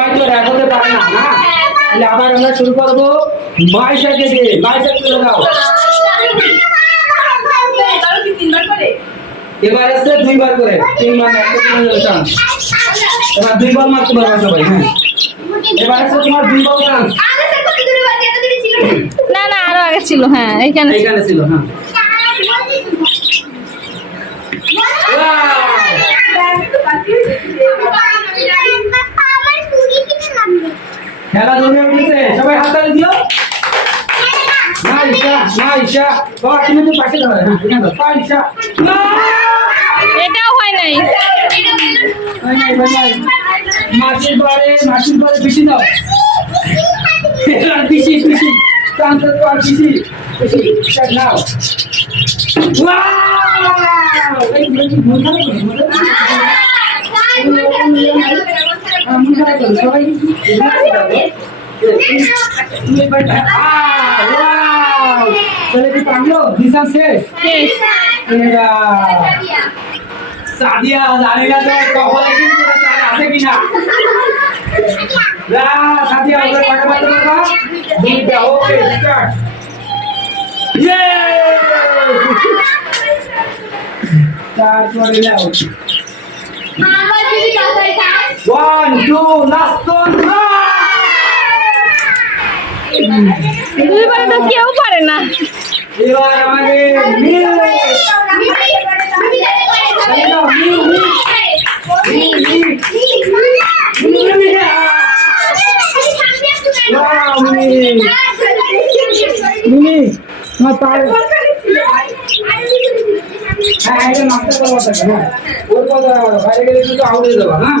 সবাই তো এক পারে না না? তাহলে আবার আমরা শুরু করব। মাইশাকে দিয়ে মাইশা তুলে দাও। এবার আসছে দুইবার করে তিনবার এবার দুই বল মারতে পারবে সবাই হ্যাঁ। এবার আসছে তোমার দুই বল চান্স না না আরও আগে ছিল হ্যাঁ এইখানে এইখানে ছিল হ্যাঁ। খেলা জমে উঠেছে সবাই হাততালি দিও। মাইশা মাইশা। বাবা তুমি তো পাশে দাঁড়াও। হ্যাঁ মাইশা। এটাও হয় নাই। হয় নাই, হয় নাই। মাসির পরে পরে দাও। নাও। ওয়াও! এই ভুল করে ভুল করে চলে কি পারল দিশা শেষ? শেষ। এরা সাদিয়া জানি না তো কপালে কিন্তু আছে কিনা। রা সাদিয়া ওদের কটা বাজতে পারবা? দুইটা ওকে স্টার্ট ইয়ে তারপরে নাও ওয়ান টু ওয়ান দুইবারে তো কেউ পারে না। এবার আমাকে মিল। তোমার পায়ে হ্যাঁ এটা মাস্টার করা হ্যাঁ ওর কথা বাইরে গেলে কিন্তু আউট হয়ে যাবে হ্যাঁ